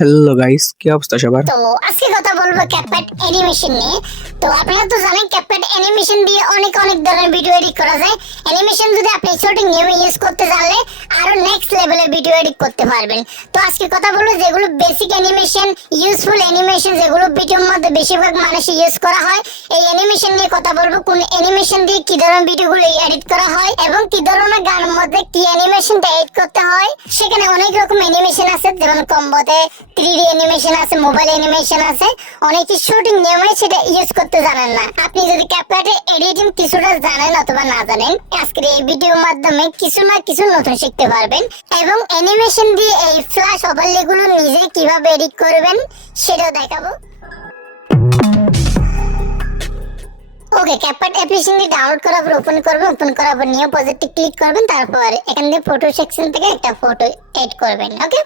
Hello guys, কি অবস্থা সবার? তো আজকে কথা বলবো ক্যাপকাট অ্যানিমেশন নিয়ে। তো আপনারা তো জানেন ক্যাপকাট অ্যানিমেশন দিয়ে অনেক ধরনের ভিডিও এডিট করা যায়। অ্যানিমেশন যদি আপনি সঠিক নিয়মে ইউজ করতে জানলে আরো নেক্সট লেভেলের ভিডিও এডিট করতে পারবেন। তো আজকে কথা বলবো যেগুলো বেসিক অ্যানিমেশন, ইউজফুল অ্যানিমেশন, যেগুলো ভিডিওর মধ্যে বেশিরভাগ মানুষ ইউজ করা হয়, এই অ্যানিমেশন নিয়ে কথা বলবো। কোন অ্যানিমেশন দিয়ে কি ধরনের ভিডিওগুলো এডিট করা হয় এবং কি ধরনের গানের মধ্যে কি অ্যানিমেশনটা এড করতে হয়। সেখানে অনেক রকম অ্যানিমেশন আছে, যেমন কম্বোতে 3D অ্যানিমেশন আছে, মোবাইল অ্যানিমেশন আছে। অনেকে শুটিং নিয়মে সেটা ইউজ করতে জানেন না। আপনি যদি ক্যাপকাটে এডিটিং কিছুটা জানেন অথবা না জানেন, আজকের এই ভিডিওর মাধ্যমে কিছু না কিছু নতুন শিখতে পারবেন এবং অ্যানিমেশন দিয়ে এই ফ্ল্যাশ ওভারলেগুলো নিজে কিভাবে এডিট করবেন সেটাও দেখাবো। ওকে, ক্যাপকাট অ্যাপ্লিকেশনটি ডাউনলোড করার পর ওপেন করবেন। ওপেন করার পর নিউ প্রজেক্টে ক্লিক করবেন। তারপর এখান থেকে ফটো সেকশন থেকে একটা ফটো এড করবেন। ওকে,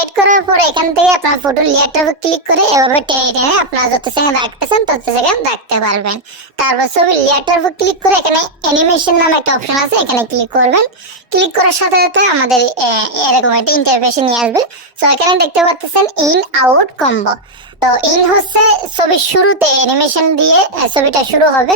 এড করার পর এখান থেকে আপনার ফটো লেয়ারটার উপর ক্লিক করে এভাবে টেনে আপনারা যত সেকেন্ড রাখতেছেন তত সেকেন্ড রাখতে পারবেন। তারপর ছবি লেয়ারটার উপর ক্লিক করে এখানে অ্যানিমেশন নামে একটা অপশন আছে, এখানে ক্লিক করবেন। ক্লিক করার সাথে সাথে আমাদের এরকম একটা ইন্টারফেস নিয়ে আসবে। সো এখানে দেখতে পাচ্ছেন ইন আউট কম্বো। তো ইন হচ্ছে ছবির শুরুতে অ্যানিমেশন দিয়ে ছবিটা শুরু হবে,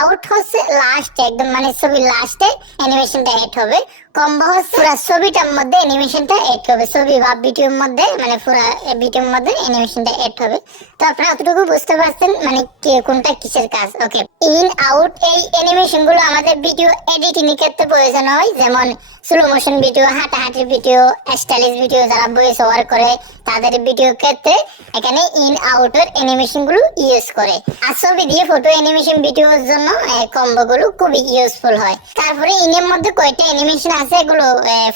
আউট হচ্ছে লাস্টে, একদম মানে ছবির লাস্টে অ্যানিমেশনটা এড হবে। কম্বো হচ্ছে পুরো ছবিটার মধ্যে অ্যানিমেশনটা এড হবে, ছবি বা ভিডিওর মধ্যে, মানে পুরো ভিডিওর মধ্যে অ্যানিমেশনটা এড হবে। তো আপনারা অতটুকু বুঝতে পারছেন মানে কোনটা কিসের কাজ। ওকে, ইন আউট এই অ্যানিমেশন গুলো আমাদের ভিডিও এডিটিং ক্ষেত্রে প্রয়োজন হয়, যেমন স্লো মোশন ভিডিও, হাঁটাহাঁটির ভিডিও, স্টাইলিশ ভিডিও, যারা ভয়েস ওভার করে তাদের ভিডিও ক্ষেত্রে এখানে ইন আউটের অ্যানিমেশন গুলো ইউজ করে। আর ছবি দিয়ে ফটো অ্যানিমেশন ভিডিওর জন্য কম্বো গুলো খুবই ইউজফুল হয়। তারপরে ইনের মধ্যে কয়টা অ্যানিমেশন আছে, এগুলো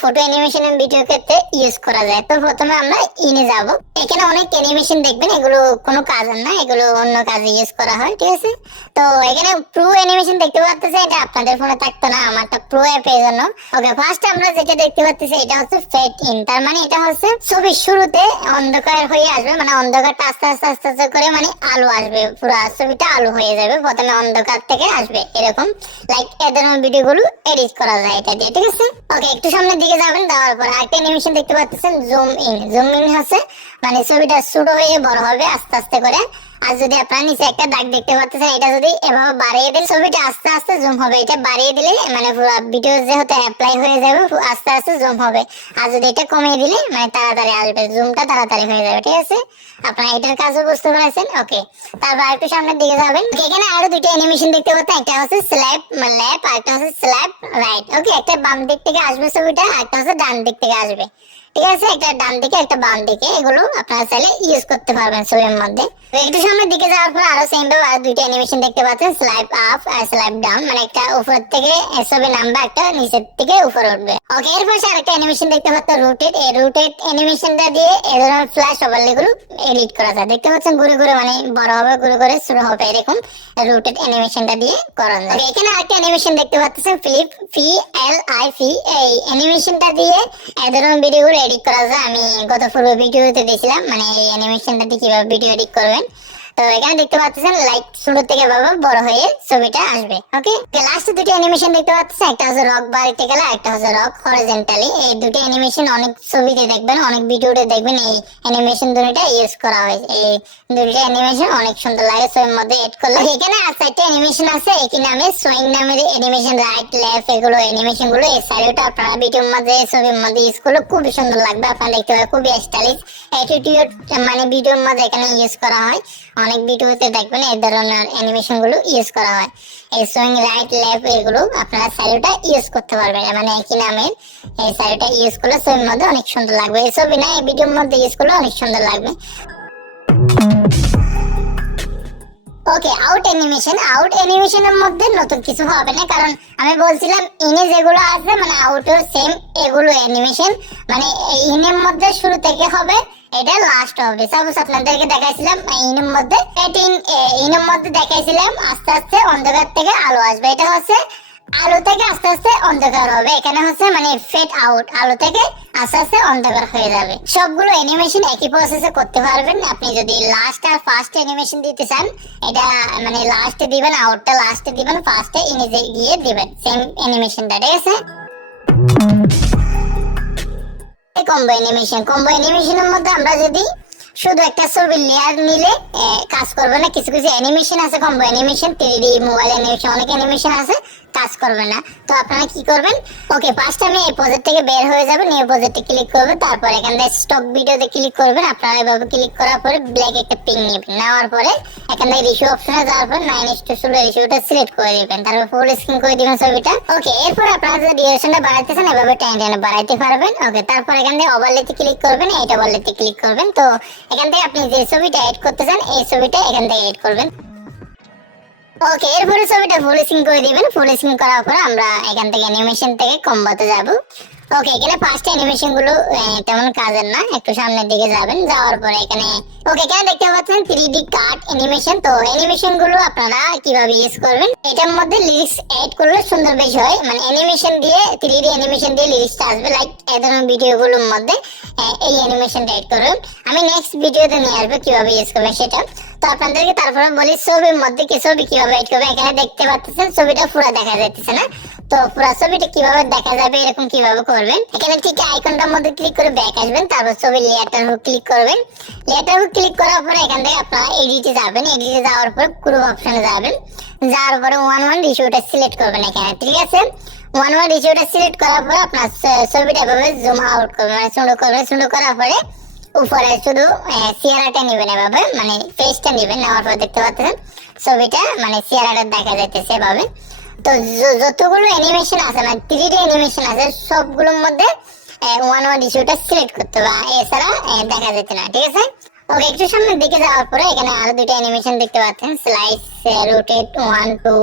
ফটো অ্যানিমেশন ভিডিও ক্ষেত্রে ইউজ করা যায়। তো প্রথমে আমরা ইনে যাব। এখানে অনেক অ্যানিমেশন দেখবেন, এগুলো কোনো কাজের না, এগুলো অন্য কাজে ইউজ করা হয়, ঠিক আছে। তো এখানে প্রো অ্যানিমেশন দেখতে পাচ্ছেন, এটা আপনাদের ফোনে থাকতো না, আমারটা প্রো অ্যাপের জন্য। ওকে, ফার্স্ট আমরা যেটা দেখতে পাচ্ছি এটা হচ্ছে ফেড ইন। তার মানে এটা হচ্ছে ছবির শুরুতে অন্ধকার হয়ে আসবে, মানে অন্ধকারটা আস্তে আস্তে আস্তে আস্তে করে মানে আলো আসবে, পুরো ছবিটা আলো হয়ে যাবে, প্রথমে অন্ধকার থেকে আসবে এরকম। লাইক এ ধরনের ভিডিও গুলো এডিট করা যায় এটা দিয়ে, ঠিক আছে। ওকে, একটু সামনের দিকে যাবেন, যাওয়ার পর আরেকটা অ্যানিমেশন দেখতে পাচ্ছেন জুম ইন। জুম ইন হচ্ছে মানে ছবিটা ছোট হয়ে বড় হবে আস্তে আস্তে করে। আর যদি আপনারা নিচে একটা দাগ দেখতে পাচ্ছেন, এটা যদি এভাবে বাড়িয়ে দিলে ছবিটা আস্তে আস্তে জুম হবে। এটা বাড়িয়ে দিলে মানে পুরো ভিডিও যেহেতু অ্যাপ্লাই হয়ে যাবে, আস্তে আস্তে জুম হবে। আর যদি এটা কমিয়ে দিলে মানে তাড়াতাড়ি আসবে, জুমটা তাড়াতাড়ি হয়ে যাবে, ঠিক আছে। আপনারা এটার কাজও বুঝতে পারছেন। ওকে, তারপর একটু সামনের দিকে যাবেন। এখানে আরো দুটো অ্যানিমেশন দেখতে পাচ্ছেন, একটা হচ্ছে স্ল্যাপ ল্যাপ আর একটা হচ্ছে স্ল্যাপ রাইট। ওকে, একটা বাম দিক থেকে আসবে ছবিটা, আর একটা হচ্ছে ডান দিক থেকে আসবে, ঠিক আছে। একটা ডান দিকে একটা বাম দিকে, এগুলো আপনারা চাইলে ইউজ করতে পারবেন ছবির মধ্যে। একটু সামনের দিকে যাওয়ার পর আরো সেম ভাবে আর দুইটা অ্যানিমেশন দেখতে পাচ্ছেন, স্লাইড আপ আর স্লাইড ডাউন, মানে একটা উপর থেকে ছবি নামবে, একটা নিচের থেকে উপরে উঠবে। ওকে, এর পাশে আরেকটা অ্যানিমেশন দেখতে পাচ্ছেন রোটেট। এই রোটেট অ্যানিমেশনটা দিয়ে এই ধরনের ফ্ল্যাশ ওভারলেগুলো এডিট করা যায়। দেখতে পাচ্ছেন ঘুরে ঘুরে মানে বড় হবে, ঘুরে ঘুরে ছোট হবে, এরকম রোটেট অ্যানিমেশনটা দিয়ে করা যায়। এখানে আরেকটা অ্যানিমেশন দেখতে পাচ্ছেন ফ্লিপ, FLIP। এই অ্যানিমেশনটা দিয়ে এই ধরনের ভিডিওগুলো এডিট করা যায়। আমি গত পূর্ব ভিডিওতে দিয়েছিলাম মানে এই অ্যানিমেশনটা দিয়ে কিভাবে ভিডিও এডিট করবেন। তো এখানে দেখতে পাচ্ছেন লাইক ছোট থেকে বাবা বড় হয়ে ছবিটা আসবে। ওকে, লাস্ট দুটো অ্যানিমেশন দেখতে পাচ্ছেন, একটা হচ্ছে রক ভার্টিক্যালি, একটা হচ্ছে রক হরিজন্টালি। এই দুটো অ্যানিমেশন অনেক ছবিতে দেখবেন, অনেক ভিডিওতে দেখবেন এই অ্যানিমেশন দুটোটা ইউজ করা হয়। এই দুটো অ্যানিমেশন অনেক সুন্দর লাগে ছবির মধ্যে এড করলে। এখানে আর চারটা অ্যানিমেশন আছে একই নামে, সোয়িং নামের অ্যানিমেশন, রাইট লেফট, এগুলো অ্যানিমেশন গুলো এই সাইডটা আপনারা ভিডিওর মধ্যে ছবির মধ্যে ইউজ করলে খুবই সুন্দর লাগবে। আপনারা দেখতে পাবেন খুবই স্টাইলিশ অ্যাটিটিউড মানে ভিডিওর মধ্যে এখানে ইউজ করা হয়। অনেক ভিডিওতে দেখবেন এই ধরনের অ্যানিমেশন গুলো ইউজ করা হয়। এই সোয়িং রাইট লেফট এগুলো আপনারা সাইডটা ইউজ করতে পারবেন, মানে একই নামের এই সাইডটা ইউজ করলে ছবির মধ্যে অনেক সুন্দর লাগবে। এই ছবি না, এই ভিডিওর মধ্যে ইউজ করলে অনেক সুন্দর লাগবে। ওকে, আউট অ্যানিমেশনের মধ্যে নতুন কিছু হবে না, কারণ আমি বলছিলাম ইনে যেগুলো আছে মানে আউটেও সেম এগুলো অ্যানিমেশন, মানে ইনের মধ্যে শুরু থেকে হবে, এটা লাস্ট হবে। সাপোজ আপনাদেরকে দেখাইছিলাম ইনের মধ্যে দেখাইছিলাম আস্তে আস্তে অন্ধকার থেকে আলো আসবে, এটা হচ্ছে আলো থেকে আস্তে আস্তে অন্ধকার হবে। এখানে হচ্ছে মানে ফেড আউট, আলো থেকে আস্তে আস্তে অন্ধকার হয়ে যাবে। সবগুলো অ্যানিমেশন একই প্রসেসে করতে পারবেন। আপনি যদি লাস্ট আর ফার্স্ট অ্যানিমেশন দিতে চান, এটা মানে লাস্টে দিবেন, আউটটা লাস্টে দিবেন, ফার্স্টে ইনিজে গিয়ে দিবেন সেম অ্যানিমেশনটা, ঠিক আছে। কম্বো অ্যানিমেশনের মধ্যে আমরা যদি শুধু একটা ছবি লেয়ার নিলে কাজ করবে না। কিছু কিছু অ্যানিমেশন আছে, combo animation, 3D mobile animation, অনেক অ্যানিমেশন আছে, কাজ করবে না। তো আপনারা কি করবেন, ওকে ফার্স্ট আমি এই প্রজেক্ট থেকে বের হয়ে যাবেন, নিউ প্রজেক্টে ক্লিক করবেন, তারপর এখান থেকে স্টক ভিডিওতে ক্লিক করবেন। আপনারা এভাবে ক্লিক করার পরে ব্ল্যাক একটা পিং নেবেন, নেওয়ার পরে এখান থেকে রিশু অপশনে যাওয়ার পর 9:16 রিশুটা সিলেক্ট করে দিবেন, তারপর ফুল স্ক্রিন করে দিবেন ছবিটা। ওকে এরপর আপনারা যদি ডিউরেশনটা বাড়াইতেছেন এভাবে টেনে টেনে বাড়াইতে পারবেন। ওকে তারপর এখান থেকে ওভারলেতে ক্লিক করবেন, এইটা ওভারলেতে ক্লিক করবেন। তো এখান থেকে আপনি যে ছবিটা এড করতে চান এই ছবিটা এখান থেকে এড করবেন। ওকে এরপরে ছবিটা ফুল স্ক্রিন করে দিবেন। ফুল স্ক্রিন করার পর আমরা এখান থেকে অ্যানিমেশন থেকে কম্বোতে যাব। ওকে এখানে ফার্স্ট অ্যানিমেশন গুলো তেমন কাজের না, একটু সামনের দিকে যাবেন, যাওয়ার পরে এখানে ওকে এখানে দেখতে পাচ্ছেন 3D কাট অ্যানিমেশন। তো অ্যানিমেশন গুলো আপনারা কিভাবে ইউজ করবেন, এটার মধ্যে লিরিক্স এড করলে সুন্দর বেশি হয়, মানে অ্যানিমেশন দিয়ে 3D অ্যানিমেশন দিয়ে লিরিক্সটা আসবে, লাইক এই ধরনের ভিডিওগুলোর মধ্যে এই অ্যানিমেশনটা এড করুন। আমি নেক্সট ভিডিওতে নিয়ে আসবো কিভাবে ইউজ করবেন সেটা। তো আপনাদেরকে তারপরে বলি ছবির মধ্যে কি ছবি কিভাবে এড করবে। এখানে দেখতে পাচ্ছেন ছবিটা পুরো দেখা যাচ্ছে না, তো পুরো ছবিটা কিভাবে দেখা যাবে এরকম কিভাবে করবেন, এখানে ঠিক আইকনটার মধ্যে ক্লিক করে ব্যাক আসবেন, তারপর ছবির লেয়ারটার উপর ক্লিক করবেন। লেয়ারটার উপর ক্লিক করার পরে এখান থেকে আপনারা এডিটে যাবেন, এডিটে যাওয়ার পর ক্রপ অপশনে যাবেন, যাওয়ার পরে 1:1 রেশিওটা সিলেক্ট করবেন এখানে, ঠিক আছে। 1:1 রেশিওটা সিলেক্ট করার পর আপনার ছবিটা এভাবে জুম আউট করবেন, মানে ছোট করবেন, ছোট করার পরে উপরে শুধু চেহারাটা নেবেন, এভাবে মানে ফেসটা নেবেন, নেওয়ার পর দেখতে পাচ্ছেন ছবিটা মানে চেহারাটা দেখা যাইতেছে এভাবে। তো যতগুলো অ্যানিমেশন আছে মানে 3D অ্যানিমেশন আছে সবগুলোর মধ্যে 1:1 রেশিওটা সিলেক্ট করতে হবে, এছাড়া দেখা যাচ্ছে না, ঠিক আছে। ওকে একটু সামনের দিকে যাওয়ার পরে এখানে আরো দুটো অ্যানিমেশন দেখতে পাচ্ছেন, স্লাইস, রোটেট, 1 2,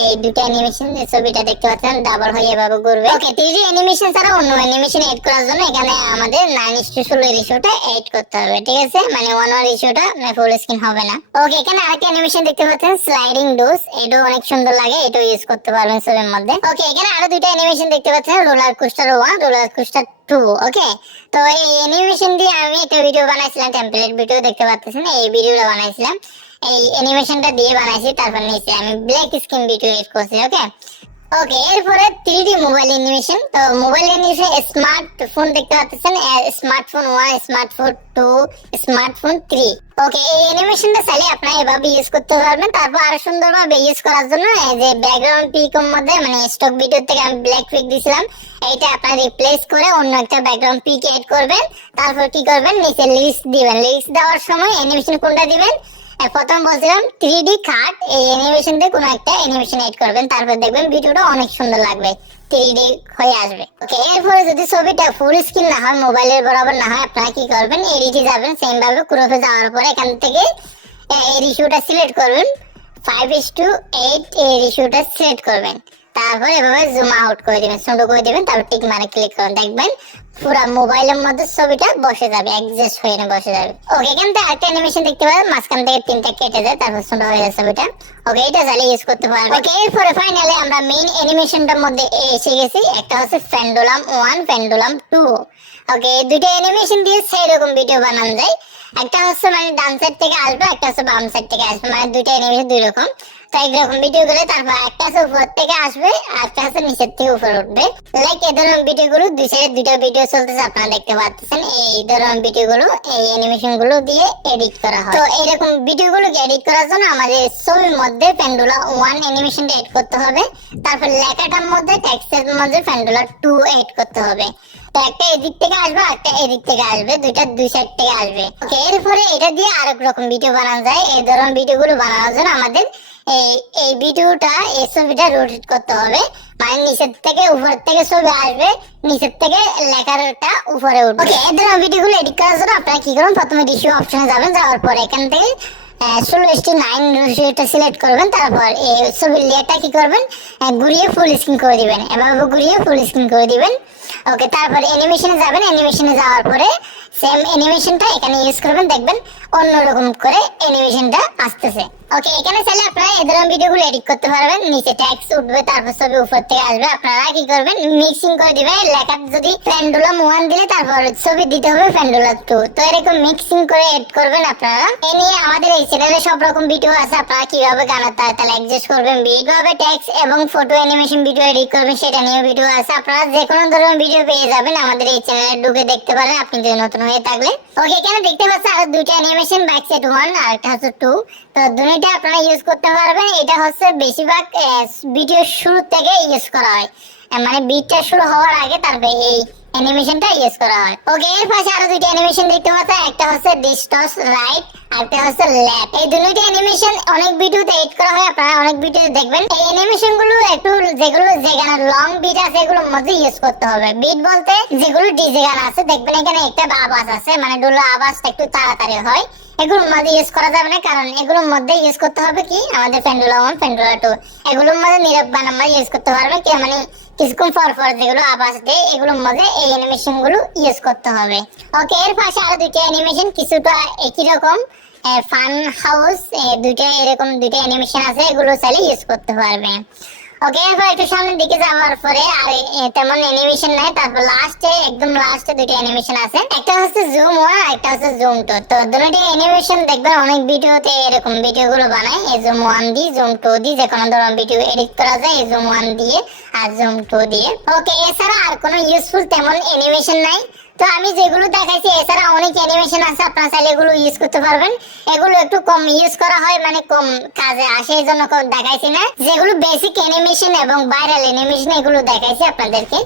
এই দুটো অ্যানিমেশন ছবিটা দেখতে পাচ্ছেন ডাবল হয়ে এভাবে ঘুরবে। ওকে 3D অ্যানিমেশন ছাড়া অন্য অ্যানিমেশন এড করার জন্য এখানে আমাদের 9:16 রেশিওটা এড করতে হবে, ঠিক আছে, মানে 1:1 রেশিওটা ফুল স্ক্রিন হবে না। ওকে এখানে আরেকটা অ্যানিমেশন দেখতে পাচ্ছেন স্লাইডিং ডোজ, এটাও অনেক সুন্দর লাগে, এটাও ইউজ করতে পারবেন ছবির মধ্যে। ওকে এখানে আরো দুটো অ্যানিমেশন দেখতে পাচ্ছেন রোলার কোস্টার 1, রোলার কোস্টার 2। ওকে তো এই অ্যানিমেশন দিয়ে আমি একটা ভিডিও বানাইছিলাম, টেমপ্লেট ভিডিও দেখতে পাচ্ছেন, এই ভিডিওটা বানাইছিলাম, এই অ্যানিমেশনটা দিয়ে বানাইছি, তারপর নিচে আমি ব্ল্যাক স্ক্রিন ভিডিও এড করছি। ওকে ওকে এরপরে 3D মোবাইল অ্যানিমেশন। তো মোবাইল অ্যানিমেশন স্মার্টফোন দেখতে পাচ্ছেন, স্মার্টফোন 1, স্মার্টফোন 2, স্মার্টফোন 3। ওকে এই অ্যানিমেশনটা চাইলে আপনারা এভাবে ইউজ করতে পারবেন। তারপর আরো সুন্দরভাবে ইউজ করার জন্য এই যে ব্যাকগ্রাউন্ড পিকের মধ্যে মানে স্টক ভিডিও থেকে আমি ব্ল্যাক পিক দিছিলাম, এইটা আপনারা রিপ্লেস করে অন্য একটা ব্যাকগ্রাউন্ড পিক এড করবেন। তারপর কি করবেন, নিচে লিরিক্স দিবেন, লিরিক্স দেওয়ার সময় অ্যানিমেশন কোনটা দিবেন, প্রথম বলছিলাম 3D কাট, এই অ্যানিমেশন দিয়ে কোনো একটা অ্যানিমেশন এড করবেন, তারপর দেখবেন ভিডিওটা অনেক সুন্দর লাগবে, 3D হয়ে আসবে। ওকে এরপরে যদি ছবিটা ফুল স্ক্রিন না হয়, মোবাইলের বরাবর না হয়, আপনারা কি করবেন, এডিটে যাবেন, সেম ভাবে ক্রপে যাওয়ার পরে এখান থেকে এই রেশিওটা সিলেক্ট করবেন, 5:8 এই রেশিওটা সিলেক্ট করবেন, তারপর এভাবে জুম আউট করে দিবেন, ছোট করে দিবেন, তারপর টিক মারে ক্লিক করুন, দেখবেন পুরো মোবাইলের মধ্যে ছবিটা বসে যাবে, অ্যাডজাস্ট হয়ে না বসে যাবে। ওকে এখান থেকে আরেকটা অ্যানিমেশন দেখতে পাবেন, মাঝখান থেকে তিনটা কেটে যায়, তারপর ছোট হয়ে যায় ছবিটা। ওকে এটা চাইলে ইউজ করতে পারবেন। ওকে এরপরে ফাইনালি আমরা মেইন অ্যানিমেশনটার মধ্যে এসে গেছি, একটা হচ্ছে পেন্ডুলাম 1, পেন্ডুলাম 2। ওকে এই দুটো অ্যানিমেশন দিয়ে সেই রকম ভিডিও বানানো যায়, একটা হচ্ছে মানে ডান সাইড থেকে আসবে, একটা হচ্ছে বাম সাইড থেকে আসবে, মানে দুইটা অ্যানিমেশন দুই রকম। তো এইরকম ভিডিও গুলো তারপর একটা হচ্ছে উপর থেকে আসবে, আর একটা হচ্ছে নিচের থেকে উপরে উঠবে, লাইক এই ধরনের ভিডিও গুলো দুই সাইডে দুইটা ভিডিও চলতেছে, আপনারা দেখতে পাচ্ছেন। এই ধরনের ভিডিও গুলো এই অ্যানিমেশন গুলো দিয়ে এডিট করা হয়। তো এরকম ভিডিও গুলোকে এডিট করার জন্য আমাদের ছবির মধ্যে পেন্ডুলা 1 অ্যানিমেশনটা এড করতে হবে, তারপর লেখাটার মধ্যে টেক্সটের মধ্যে পেন্ডুলা 2 এড করতে হবে। তো একটা এদিক থেকে আসবে, একটা এদিক থেকে আসবে, দুইটা দুই সাইড থেকে আসবে। ওকে এরপরে এটা দিয়ে আরেক রকম ভিডিও বানানো যায়। এই ধরনের ভিডিও গুলো বানানোর জন্য আমাদের এই ভিডিওটা এই ছবিটা রোটেট করতে হবে, মানে নিচের থেকে উপর থেকে ছবি আসবে, নিচের থেকে লেখাটা উপরে উঠবে। ওকে এই ধরনের ভিডিও গুলো এডিট করার জন্য আপনারা কি করবেন, প্রথমে রেশিও অপশনে যাবেন, যাওয়ার পর এখান থেকে 16:9 রেশিওটা সিলেক্ট করবেন, তারপর এই ছবির লেয়ারটা কি করবেন, ঘুরিয়ে ফুল স্ক্রিন করে দিবেন, এভাবে ঘুরিয়ে ফুল স্ক্রিন করে দিবেন। ওকে তারপর অ্যানিমেশনে যাবেন, অ্যানিমেশনে যাওয়ার পরে সেম অ্যানিমেশনটা এখানে ইউজ করবেন, দেখবেন অন্যরকম করে অ্যানিমেশনটা আসতেছে। ওকে এখানে চাইলে আপনারা এই ধরনের ভিডিওগুলো এডিট করতে পারবেন, নিচে ট্যাক্স উঠবে, তারপর ছবি উপর থেকে আসবে, আপনারা কি করবেন মিক্সিং করে দিবেন, লেখা যদি পেন্ডুলাম 1 দিলে তারপর ছবি দিতে হবে পেন্ডুলাম 2। তো এরকম মিক্সিং করে এড করবেন আপনারা। এই নিয়ে আমাদের এই চ্যানেলে সব রকম ভিডিও আছে, আপনারা কিভাবে গানের তালে অ্যাডজাস্ট করবেন, কিভাবে ট্যাক্স এবং ফটো অ্যানিমেশন ভিডিও এডিট করবেন সেটা নিয়ে ভিডিও আছে। আপনারা যে কোনো ধরনের ভিডিও পেয়ে যাবেন আমাদের এই চ্যানেলে ঢুকে দেখতে পারেন, আপনি যদি নতুন হয়ে থাকলে। ওকে, এখানে দেখতে পাচ্ছেন আরো দুইটা অ্যানিমেশন, ব্যাক সাইড 1 আর একটা হচ্ছে 2। তো দুটোটা আপনারা ইউজ করতে পারবেন। এটা হচ্ছে বেশিরভাগ ভিডিও শুরু থেকে ইউজ করা হয়, মানে বিটটা শুরু হওয়ার আগে তারপরে এই অ্যানিমেশনটা ইউজ করা হয়। ওকে, এর পাশে আরো দুইটা অ্যানিমেশন দেখতে পাচ্ছেন, একটা হচ্ছে ডিস্টর্স রাইট আর একটা হচ্ছে ল্যাপ। এই দুটোটা অ্যানিমেশন অনেক ভিডিওতে এড করা হয়, আপনারা অনেক ভিডিও দেখবেন। এই অ্যানিমেশন গুলো একটু যেগুলো যেখানে লং বিট আছে এগুলোর মধ্যে ইউজ করতে হবে। বিট বলতে যেগুলো ডিজে গান আছে, দেখবেন এখানে একটা আওয়াজ আছে, মানে ডোলা আওয়াজটা একটু তাড়াতাড়ি হয়, এগুলোর মধ্যে ইউজ করা যাবে না, কারণ এগুলোর মধ্যে ইউজ করতে হবে কি আমাদের পেন্ডুলা 1 পেন্ডুলা 2 এগুলোর মধ্যে নীরব নাম্বার ইউজ করতে পারবে কি, মানে কিছুক্ষণ পর পর যেগুলো আওয়াজ দেয় এগুলোর মধ্যে এই অ্যানিমেশন গুলো ইউজ করতে হবে। ওকে, এর পাশে আরো দুইটা অ্যানিমেশন কিছুটা একই রকম, ফান হাউস, দুইটা এরকম দুইটা অ্যানিমেশন আছে, এগুলো চাইলে ইউজ করতে পারবে। ওকে, এরপর একটু সামনের দিকে যাওয়ার পরে আর তেমন অ্যানিমেশন নাই। তারপর লাস্টে একদম লাস্টে দুটো অ্যানিমেশন আছে, একটা হচ্ছে জুম 1 আর একটা হচ্ছে জুম 2। তো দুটোটি অ্যানিমেশন দেখবেন অনেক ভিডিওতে এরকম ভিডিওগুলো বানায়, এই জুম 1 দিয়ে জুম 2 দিয়ে যে কোনো ধরনের ভিডিও এডিট করা যায় এই জুম 1 দিয়ে আর জুম 2 দিয়ে। ওকে, এছাড়া আর কোনো ইউজফুল তেমন অ্যানিমেশন নাই। তো আমি যেগুলো দেখাইছি এছাড়া অনেক অ্যানিমেশন আছে, আপনারা চাইলে এগুলো ইউজ করতে পারবেন। এগুলো একটু কম ইউজ করা হয়, মানে কম কাজে আসে, এই জন্য দেখাইছি না। যেগুলো বেসিক অ্যানিমেশন এবং ভাইরাল অ্যানিমেশন এগুলো দেখাইছি আপনাদেরকে।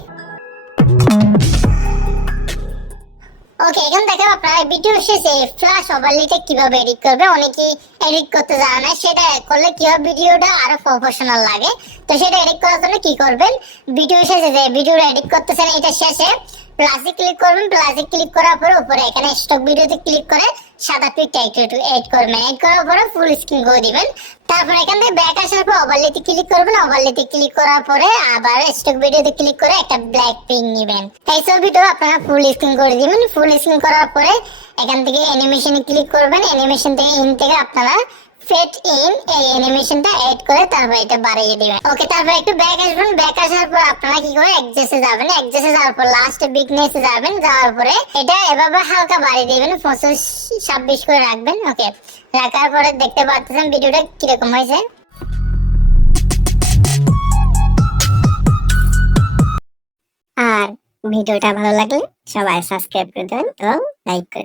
ওকে, এখন দেখো আপনারা ভিডিও শেষে ফ্ল্যাশ ওভারলেটা কিভাবে এডিট করবে। অনেকেই এডিট করতে জানে না, সেটা করলে কি হবে ভিডিওটা আরো প্রফেশনাল লাগে। তো সেটা এডিট করার জন্য কি করবেন, ভিডিও শেষে যে ভিডিওটা এডিট করতেছেন এটা শেষে প্লাসে ক্লিক করবেন। প্লাসে ক্লিক করার পরে উপরে এখানে স্টক ভিডিওতে ক্লিক করে সাদা পিকটা একটু এড করবেন। এড করার পরে ফুল স্ক্রিন করে দিবেন। তারপর এখান থেকে ব্যাক আসার পর ওভারলেতে ক্লিক করবেন। ওভারলেতে ক্লিক করার পরে আবার স্টক ভিডিওতে ক্লিক করে একটা ব্ল্যাক পিঙ্ক নেবেন। এই ছবিটা আপনারা ফুল স্ক্রিন করে দিবেন। ফুল স্ক্রিন করার পরে এখান থেকে অ্যানিমেশনে ক্লিক করবেন। অ্যানিমেশন থেকে ইন থেকে আপনারা ফেট ইন এই অ্যানিমেশনটা এড করে তারপর এটা বাড়িয়ে দিবেন। ওকে, তারপর একটু ব্যাক আসবেন। ব্যাক আসার পর আপনারা কি করে অ্যাডজাস্টে যাবেন। অ্যাডজাস্টে যাওয়ার পর লাস্ট বিগনেসে যাবেন। যাওয়ার পরে এটা এভাবে হালকা বাড়িয়ে দিবেন, 25-26 করে রাখবেন। ওকে, রাখার পরে দেখতে পাচ্ছেন ভিডিওটা কিরকম হয়েছে। আর ভিডিওটা ভালো লাগলে সবাই সাবস্ক্রাইব করে দেবেন এবং লাইক করে দেবেন।